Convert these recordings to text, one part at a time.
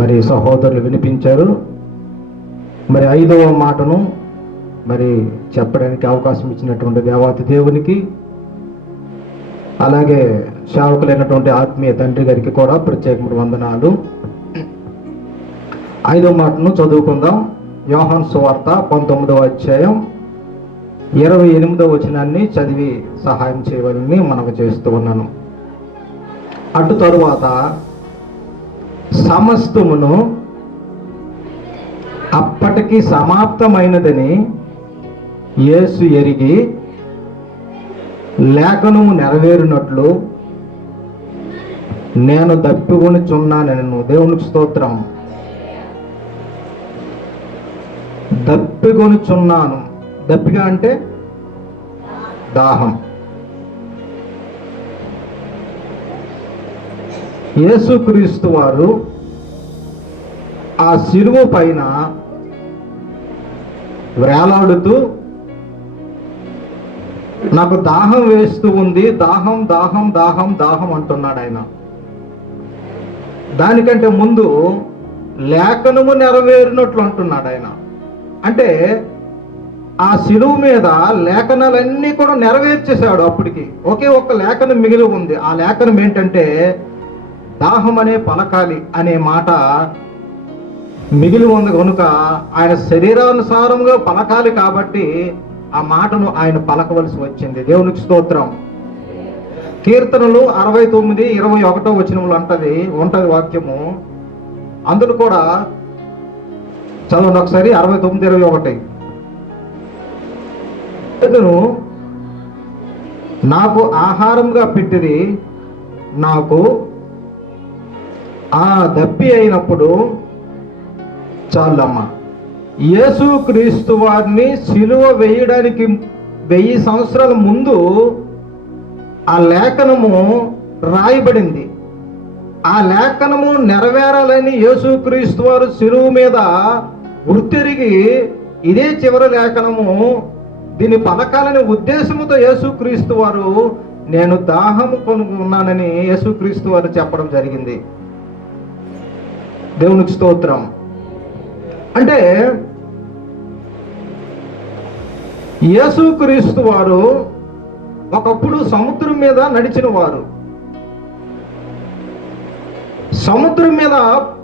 మరి సహోదరులు వినిపించారు. మరి 5వ మాటను మరి చెప్పడానికి అవకాశం ఇచ్చినటువంటి దేవాతి దేవునికి, అలాగే సేవకులైనటువంటి ఆత్మీయ తండ్రి గారికి కూడా ప్రత్యేకమైన వందనాలు. 5వ మాటను చదువుకుందాం. యోహాను సువార్త 19వ అధ్యాయం 28వ వచనాన్ని చదివి సహాయం చేయవాలని మనవి చేస్తూ ఉన్నాను. అటు తరువాత సమస్తమును అప్పటికి సమాప్తమైనదని యేసు ఎరిగి లేఖనము నెరవేరినట్లు నేను దప్పికొనుచున్నానెను. దేవునికి స్తోత్రం. దప్పికొనుచున్నాను. దప్పిక అంటే దాహం. యేసుక్రీస్తు వారు ఆ శిలువ పైన వేలాడుతూ నాకు దాహం వేస్తూ ఉంది, దాహం దాహం దాహం దాహం అంటున్నాడు ఆయన. దానికంటే ముందు లేఖనము నెరవేరినట్లు అంటున్నాడు ఆయన. అంటే ఆ శిలువ మీద లేఖనాలన్నీ కూడా నెరవేర్చేశాడు. అప్పటికి ఒకే ఒక్క లేఖనం మిగిలి ఉంది. ఆ లేఖనం ఏంటంటే దాహం అనే పలకాలి అనే మాట మిగిలి ఉంది కనుక ఆయన శరీరానుసారంగా పలకాలి కాబట్టి ఆ మాటను ఆయన పలకవలసి వచ్చింది. దేవునికి స్తోత్రం. కీర్తనలు 69:21 వచనంలో ఉంటది వాక్యము. అందులో కూడా చదవండి ఒకసారి. 69:21. నాకు ఆహారంగా పెట్టిరి, నాకు ఆ దప్పి అయినప్పుడు చాలమ్మ. యేసుక్రీస్తు వారిని సిలువ వేయడానికి 1000 సంవత్సరాల ముందు ఆ లేఖనము రాయబడింది. ఆ లేఖనము నెరవేరాలని యేసుక్రీస్తు వారు సిలువ మీద గుర్తెరిగి ఇదే చివరి లేఖనము, దీన్ని పలకాలనే ఉద్దేశముతో యేసుక్రీస్తు వారు నేను దాహము కొనుక్కున్నానని యేసుక్రీస్తు వారు చెప్పడం జరిగింది. దేవునికి స్తోత్రం. అంటే యేసుక్రీస్తు వారు ఒకప్పుడు సముద్రం మీద నడిచిన వారు. సముద్రం మీద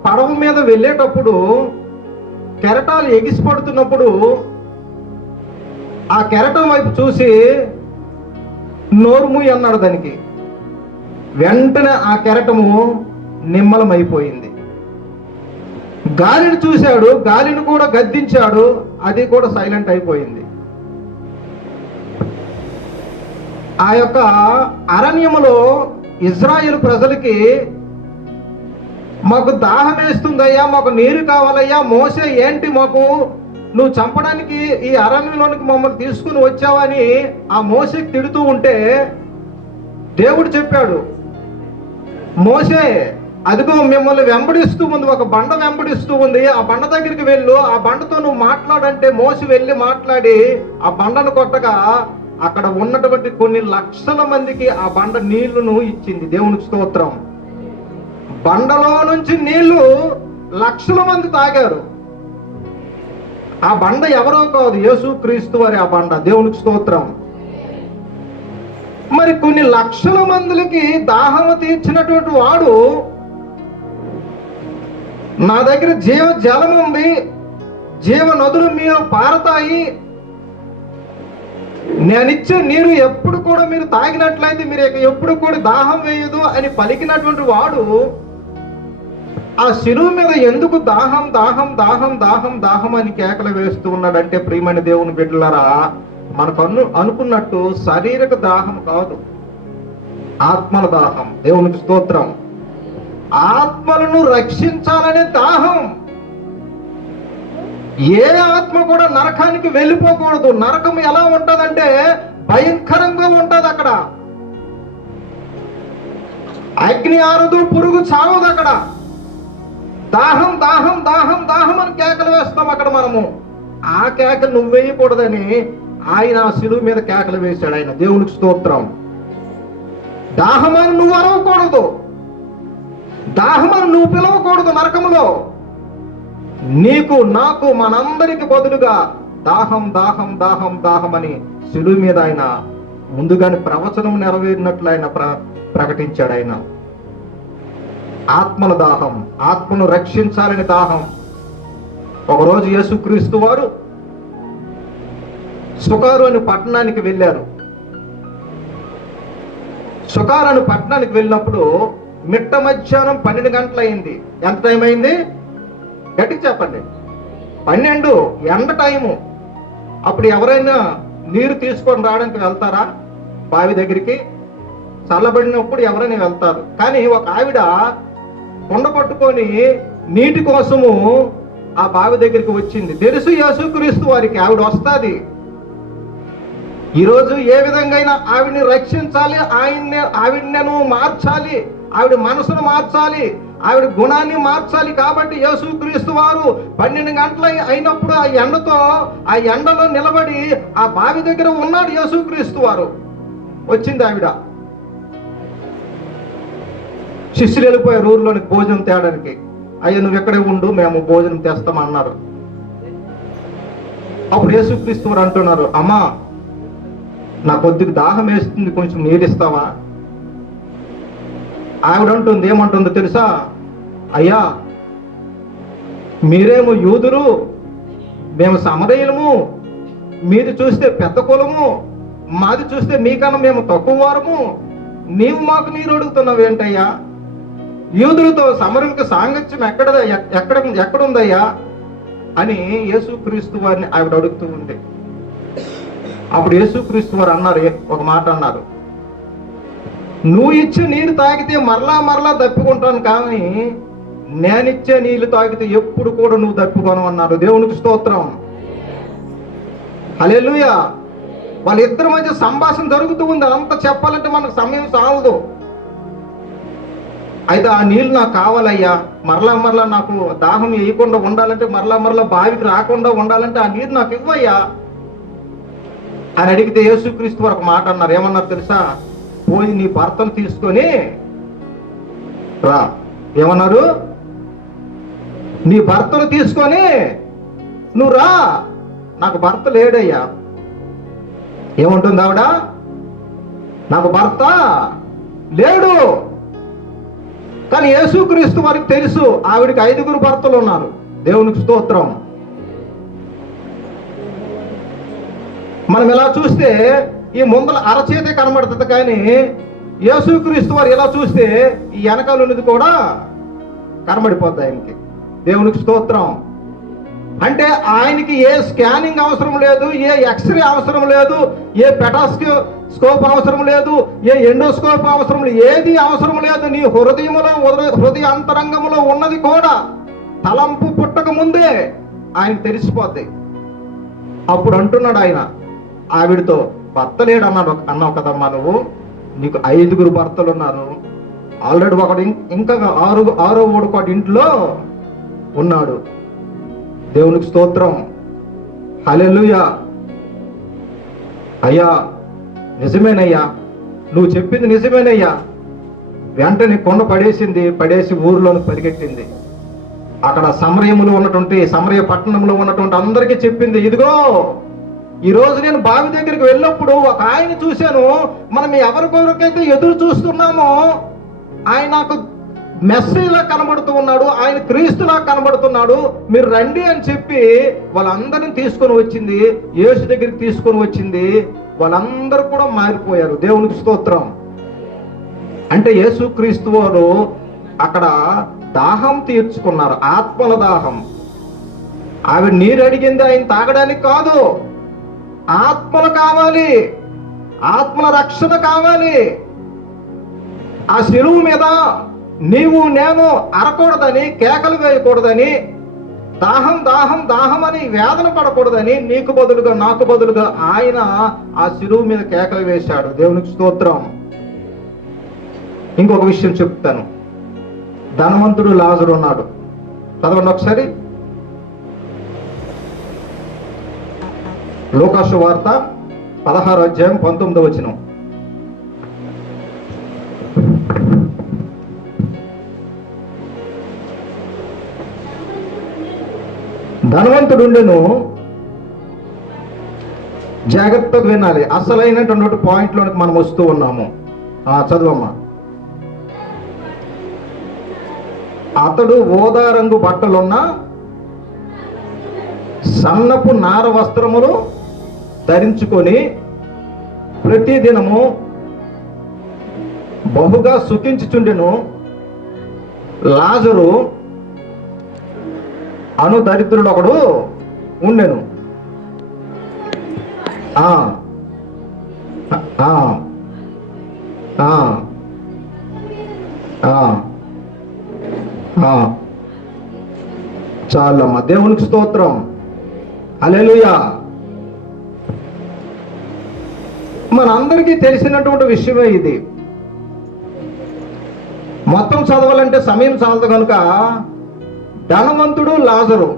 పడవ మీద వెళ్ళేటప్పుడు కెరటాలు ఎగిసిపడుతున్నప్పుడు ఆ కెరటం వైపు చూసి నోరుముయి అన్నాడు దానికి. వెంటనే ఆ కెరటము నిమ్మలమైపోయింది. గాలిని చూశాడు, గాలిని కూడా గద్దించాడు, అది కూడా సైలెంట్ అయిపోయింది. ఆ యొక్క అరణ్యములో ఇజ్రాయేలు ప్రజలకి మాకు దాహం వేస్తుందయ్యా, మాకు నీరు కావాలయ్యా, మోసే ఏంటి మాకు నువ్వు చంపడానికి ఈ అరణ్యంలోనికి మమ్మల్ని తీసుకుని వచ్చావని ఆ మోసేకి తిడుతూ ఉంటే దేవుడు చెప్పాడు, మోసే అదిగో మిమ్మల్ని వెంబడిస్తూ ఉంది, ఒక బండ వెంబడిస్తూ ఉంది, ఆ బండ దగ్గరికి వెళ్ళు, ఆ బండతో నువ్వు మాట్లాడంటే మోసి వెళ్ళి మాట్లాడి ఆ బండను కొట్టగా అక్కడ ఉన్నటువంటి కొన్ని లక్షల మందికి ఆ బండ నీళ్లను ఇచ్చింది. దేవునికి స్తోత్రం. బండలో నుంచి నీళ్లు లక్షల మంది తాగారు. ఆ బండ ఎవరో కాదు, యేసుక్రీస్తు వారి ఆ బండ. దేవునికి స్తోత్రం. మరి కొన్ని లక్షల మందికి దాహము తీర్చినటువంటి వాడు, నా దగ్గర జీవ జలం ఉంది, జీవ నదులు మీరు పారతాయి, నేనిచ్చే నీరు ఎప్పుడు కూడా మీరు తాగినట్లయితే మీరు ఎప్పుడు కూడా దాహం వేయదు అని పలికినటువంటి వాడు ఆ శిలువ మీద ఎందుకు దాహం దాహం దాహం దాహం దాహం అని కేకలు వేస్తూ ఉన్నాడంటే, ప్రియమైన దేవుని బిడ్డలారా, మనకు అనుకున్నట్టు శారీరక దాహం కాదు, ఆత్మల దాహం. దేవునికి స్తోత్రం. ఆత్మలను రక్షించాలనే దాహం. ఏ ఆత్మ కూడా నరకానికి వెళ్ళిపోకూడదు. నరకం ఎలా ఉంటదంటే భయంకరంగా ఉంటది. అక్కడ అగ్ని ఆరదు, పురుగు చావదు. అక్కడ దాహం దాహం దాహం దాహం అని కేకలు వేస్తాం అక్కడ మనము. ఆ కేకలు నువ్వు వేయకూడదని ఆయన ఆ శిలువ మీద కేకలు వేశాడు ఆయన. దేవునికి స్తోత్రం. దాహమని నువ్వు అరవకూడదు. దాహమని నువ్వు పిలవకూడదు నరకములో. నీకు నాకు మనందరికి బదులుగా దాహం దాహం దాహం దాహం అని శిలువ మీద ఆయన ముందుగానే ప్రవచనం నెరవేరినట్లు ఆయన ప్రకటించాడు. ఆయన ఆత్మల దాహం, ఆత్మను రక్షించాలని దాహం. ఒకరోజు యేసుక్రీస్తు వారు సుకారు అని పట్టణానికి వెళ్ళారు. సుకారు అని పట్టణానికి వెళ్ళినప్పుడు మిట్ట మధ్యాహ్నం 12 గంటలు అయింది. ఎంత టైం అయింది? గట్టికి చెప్పండి. 12 ఎండ టైము. అప్పుడు ఎవరైనా నీరు తీసుకొని రావడానికి వెళ్తారా? బావి దగ్గరికి చల్లబడినప్పుడు ఎవరైనా వెళ్తారు. కానీ ఒక ఆవిడ కుండ పట్టుకొని నీటి కోసము ఆ బావి దగ్గరికి వచ్చింది. తెలుసు యేసుక్రీస్తు వారికి ఆవిడ వస్తుంది. ఈరోజు ఏ విధంగా ఆవిడ్ని రక్షించాలి, ఆవిడను మార్చాలి, ఆవిడ మనసును మార్చాలి, ఆవిడ గుణాన్ని మార్చాలి. కాబట్టి యేసుక్రీస్తు వారు 12 గంటలు అయినప్పుడు ఆ ఎండలో నిలబడి ఆ బావి దగ్గర ఉన్నాడు. యేసుక్రీస్తు వారు వచ్చింది ఆవిడ. శిష్యులు వెళ్ళిపోయారు ఊర్లోనికి భోజనం తేడానికి. అయ్యా నువ్వు ఎక్కడే ఉండు, మేము భోజనం తెస్తామన్నారు. అప్పుడు యేసుక్రీస్తు వారు అంటున్నారు, అమ్మా నా కొద్దిగా దాహం వేస్తుంది, కొంచెం నీళ్ళు ఇస్తావా? ఆవిడ అంటుంది, ఏమంటుందో తెలుసా? అయ్యా మీరేమో యూదులు, మేము సమరయులము, మీది చూస్తే పెద్ద కులము, మాది చూస్తే మీకన్నా మేము తక్కువ వారము, నీవు మాకు నీరు అడుగుతున్నావు ఏంటయ్యా? యూదులతో సమరులకు సాంగత్యం ఎక్కడుందయ్యా అని యేసుక్రీస్తు వారిని ఆవిడ అడుగుతూ ఉంటే, అప్పుడు యేసుక్రీస్తు వారు అన్నారు, ఒక మాట అన్నారు, నువ్వు ఇచ్చే నీరు తాగితే మరలా మరలా దప్పుకుంటాను, కానీ నేనిచ్చే నీళ్లు తాగితే ఎప్పుడు కూడా నువ్వు దప్పుకోను అన్నారు. దేవునికి స్తోత్రం, హల్లెలూయా. వాళ్ళిద్దరి మధ్య సంభాషణ జరుగుతూ ఉంది. అదంతా చెప్పాలంటే మనకు సమయం సాలదు. అయితే ఆ నీళ్ళు నాకు కావాలయ్యా, మరలా మరలా నాకు దాహం వేయకుండా ఉండాలంటే, మరలా మరలా బావికి రాకుండా ఉండాలంటే ఆ నీరు నాకు ఇవ్వయ్యా అని అడిగితే యేసుక్రీస్తు వారు ఒక మాట అన్నారు. ఏమన్నారు తెలుసా? పోయి నీ భర్తను తీసుకొని రా. ఏమన్నారు? నీ భర్తను తీసుకొని నువ్వు రా, నాకు భర్త లేడయ్యా. ఏముంటుంది ఆవిడ? నాకు భర్త లేడు. కానీ యేసుక్రీస్తు వారికి తెలుసు ఆవిడికి 5 భర్తలు ఉన్నారు. దేవునికి స్తోత్రం. మనం ఇలా చూస్తే ఈ ముందల అరచేతే కనబడుతుంది, కానీ యేసుక్రీస్తు వారు ఇలా చూస్తే ఈ వెనకాల ఉన్నది కూడా కనబడిపోద్ది ఆయనకి. దేవునికి స్తోత్రం. అంటే ఆయనకి ఏ స్కానింగ్ అవసరం లేదు, ఏ ఎక్స్రే అవసరం లేదు, ఏ పెటాస్కోప్ అవసరం లేదు, ఏ ఎండోస్కోప్ అవసరం లేదు, ఏది అవసరం లేదు. నీ హృదయ అంతరంగంలో ఉన్నది కూడా తలంపు పుట్టక ముందే ఆయన తెలిసిపోద్ది. అప్పుడు అంటున్నాడు ఆయన ఆవిడతో, భర్త లేడు అన్నావు కదమ్మా నువ్వు, నీకు 5 భర్తలు ఉన్నారు. ఆల్రెడీ ఒకడు ఇంకా 6వ ఒకటి ఇంట్లో ఉన్నాడు. దేవునికి స్తోత్రం, హల్లెలూయా. అయ్యా నిజమేనయ్యా, నువ్వు చెప్పింది నిజమేనయ్యా. వెంటనే కొండ పడేసి ఊరిలోకి పరిగెట్టింది. అక్కడ సమరయ పట్టణంలో ఉన్నటువంటి అందరికీ చెప్పింది, ఇదిగో ఈరోజు నేను బావి దగ్గరికి వెళ్ళినప్పుడు ఒక ఆయన చూశాను, మనం ఎవరి కొరకైతే ఎదురు చూస్తున్నామో ఆయన నాకు మెస్సీలా కనబడుతూ ఉన్నాడు, ఆయన క్రీస్తులా కనబడుతున్నాడు, మీరు రండి అని చెప్పి వాళ్ళందరినీ తీసుకొని వచ్చింది. యేసు దగ్గరికి తీసుకొని వచ్చింది. వాళ్ళందరూ కూడా మారిపోయారు. దేవునికి స్తోత్రం. అంటే యేసుక్రీస్తు వారు అక్కడ దాహం తీర్చుకున్నారు, ఆత్మల దాహం. ఆవిడ నీరు అడిగింది ఆయన తాగడానికి కాదు, ఆత్మలు కావాలి, ఆత్మల రక్షణ కావాలి. ఆ శిలువ మీద నీవు నేను అరకూడదని, కేకలు వేయకూడదని, దాహం దాహం దాహం అని వేదన పడకూడదని నీకు బదులుగా నాకు బదులుగా ఆయన ఆ శిలువ మీద కేకలు వేశాడు. దేవునికి స్తోత్రం. ఇంకొక విషయం చెప్తాను. ధనవంతుడు లాజరు ఉన్నాడు. చదవండి ఒకసారి. లూకాసు వార్త 16వ అధ్యాయం 19వ వచనం. ధనవంతుడుండెను. జాగ్రత్తగా వినాలి, అసలైనటువంటి పాయింట్లోనికి మనం వస్తూ ఉన్నాము. చదువమ్మా. అతడు ఊదా రంగు బట్టలున్న సన్నపు నార వస్త్రములు ధరించుకొని ప్రతిదినము బహుగా సుఖించుచుండెను. లాజరు అను దరిద్రుడు ఒకడు ఉండెను. చాలమ్మా, దేవునికి స్తోత్రం. హల్లెలూయా. మనందరికీ తెలిసినటువంటి విషయమే ఇది. మొత్తం చదవాలంటే సమయం చాలదు కనుక ధనవంతుడు లాజరు.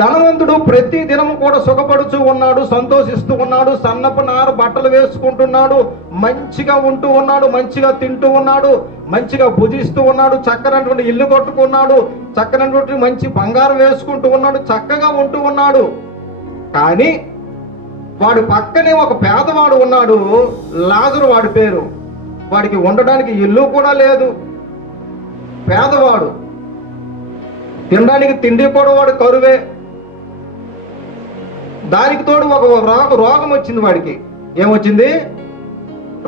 ధనవంతుడు ప్రతి దినము కూడా సుఖపడుచూ ఉన్నాడు, సంతోషిస్తూ ఉన్నాడు, సన్నపు నార బట్టలు వేసుకుంటున్నాడు, మంచిగా ఉంటూ ఉన్నాడు, మంచిగా తింటూ ఉన్నాడు, మంచిగా భుజిస్తూ ఉన్నాడు, చక్కనటువంటి ఇల్లు కట్టుకున్నాడు, చక్కనటువంటి మంచి బంగారం వేసుకుంటూ ఉన్నాడు, చక్కగా ఉంటూ ఉన్నాడు. కానీ వాడి పక్కనే ఒక పేదవాడు ఉన్నాడు, లాజరు వాడి పేరు. వాడికి ఉండడానికి ఇల్లు కూడా లేదు, పేదవాడు. తినడానికి తిండి కూడా వాడు కరువే. దానికి తోడు ఒక రోగం వచ్చింది వాడికి. ఏమొచ్చింది?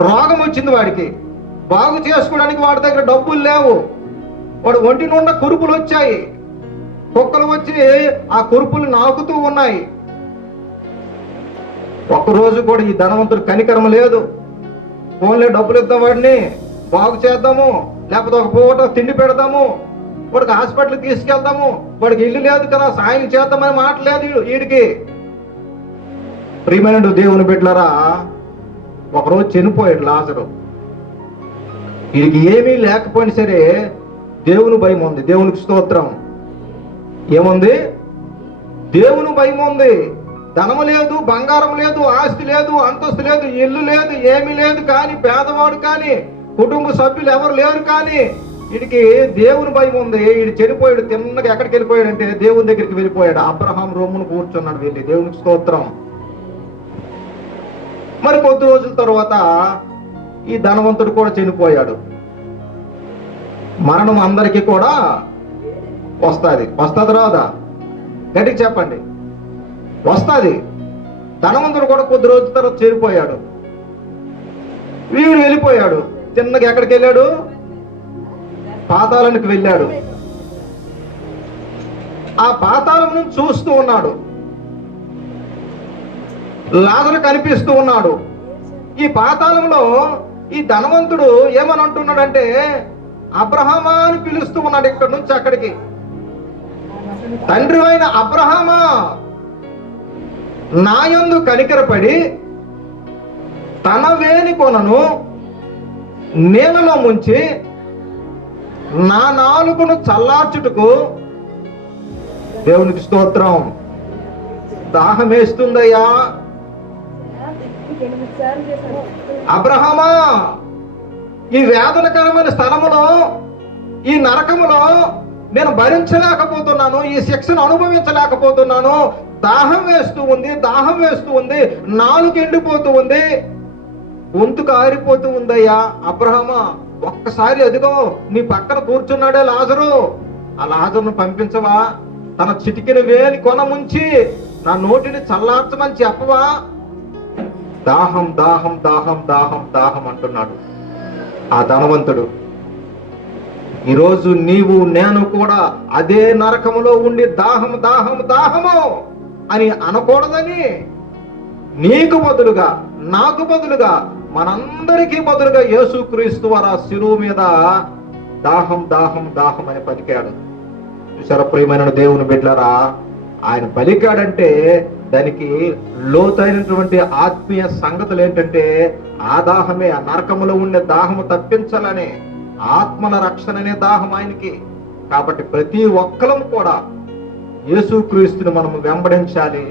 రోగం వచ్చింది వాడికి. బాగు చేసుకోవడానికి వాడి దగ్గర డబ్బులు లేవు. వాడు ఒంటి నుండి కురుపులు వచ్చాయి, కుక్కలు వచ్చి ఆ కురుపులు నాకుతూ ఉన్నాయి. ఒక్కరోజు కూడా ఈ ధనవంతుడు కనికరం లేదు. ఫోన్లే డబ్బులు ఇద్దాం, వాడిని బాగు చేద్దాము, లేకపోతే ఒక పూట తిండి పెడదాము, వాడికి హాస్పిటల్కి తీసుకెళ్తాము, వాడికి ఇల్లు లేదు కదా సాయం చేద్దామని మాట లేదు వీడికి. ప్రియమైన దేవుని బిడ్డలారా, ఒకరోజు చనిపోయాడు లాజరు. వీడికి ఏమీ లేకపోయినా సరే దేవుని భయం ఉంది. దేవునికి స్తోత్రం. ఏముంది? దేవుని భయం ఉంది. ధనము లేదు, బంగారం లేదు, ఆస్తి లేదు, అంతస్తు లేదు, ఇల్లు లేదు, ఏమీ లేదు. కానీ పేదవాడు, కానీ కుటుంబ సభ్యులు ఎవరు లేరు. కానీ వీడికి దేవుని భయం ఉంది. వీడు చనిపోయాడు. తిన్నగా ఎక్కడికి వెళ్ళిపోయాడంటే దేవుని దగ్గరికి వెళ్ళిపోయాడు. అబ్రహాం రొమ్మును కూర్చున్నాడు వెళ్ళి. దేవునికి స్తోత్రం. మరి కొద్ది రోజుల తర్వాత ఈ ధనవంతుడు కూడా చనిపోయాడు. మరణం అందరికీ కూడా వస్తుంది. రాదా? గట్టిగా చెప్పండి. వస్తుంది. ధనవంతుడు కూడా కొద్ది రోజుల తర్వాత చనిపోయాడు. వీడు వెళ్ళిపోయాడు. చిన్నగా ఎక్కడికి వెళ్ళాడు? పాతాళానికి వెళ్ళాడు. ఆ పాతాళం నుంచి చూస్తూ ఉన్నాడు. లాజరు కనిపిస్తూ ఉన్నాడు. ఈ పాతాళంలో ఈ ధనవంతుడు ఏమని అంటున్నాడంటే, అబ్రహామా అని పిలుస్తూ ఉన్నాడు ఇక్కడి నుంచి అక్కడికి. తండ్రి అయిన అబ్రహామా, నాయందు కనికరపడి తన వేలి కొనను నీళ్ళలో ముంచి నా నాలుకను చల్లార్చుటకు, దేవునికి స్తోత్రం, దాహం వేస్తుందయ్యా. అబ్రహామా, ఈ వేదనకరమైన స్థలములో, ఈ నరకములో నేను భరించలేకపోతున్నాను, ఈ శిక్షను అనుభవించలేకపోతున్నాను. దాహం వేస్తూ ఉంది, దాహం వేస్తూ ఉంది, నాలుగు ఎండిపోతూ ఉంది, గొంతు కారిపోతూ ఉందయ్యా. అబ్రహామా, ఒక్కసారి అదిగో నీ పక్కన కూర్చున్నాడే లాజరు, ఆ లాజరును పంపించవా? తన చిటికిన వేలి కొన ముంచి నా నోటిని చల్లార్చమని చెప్పవా? దాహం దాహం దాహం దాహం దాహం అంటున్నాడు ఆ ధనవంతుడు. ఈరోజు నీవు నేను కూడా అదే నరకములో ఉండి దాహం దాహం దాహము అని అనకూడదని, నీకు బదులుగా, నాకు బదులుగా, మనందరికీ బదులుగా యేసుక్రీస్తు వారు ఆ శిలువ మీద దాహం దాహం దాహం అని పలికాడు. చూసారా ప్రియమైన దేవుని బిడ్డలారా? ఆయన పలికాడంటే దానికి లోతైనటువంటి ఆత్మీయ సంగతులు ఏంటంటే, ఆ దాహమే, ఆ నరకములో ఉండే దాహము తప్పించాలనే, ఆత్మల రక్షణనే దాహం ఆయనకి. కాబట్టి ప్రతి ఒక్కరం కూడా యేసుక్రీస్తుని మనము వెంబడించాలి,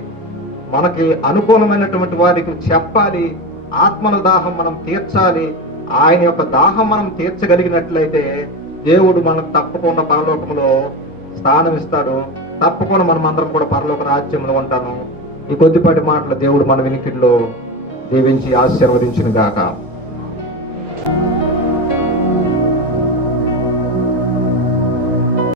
మనకి అనుకూలమైనటువంటి వారికి చెప్పాలి, ఆత్మల దాహం మనం తీర్చాలి. ఆయన యొక్క దాహం మనం తీర్చగలిగినట్లయితే దేవుడు మనకు తప్పకుండా పరలోకములో స్థానం ఇస్తాడు. తప్పకుండా మనం అందరం కూడా పరలోక రాజ్యంలో ఉంటాను. ఈ కొద్దిపాటి మాటలు దేవుడు మన వినికిడిలో దీవించి ఆశీర్వదించును గాక.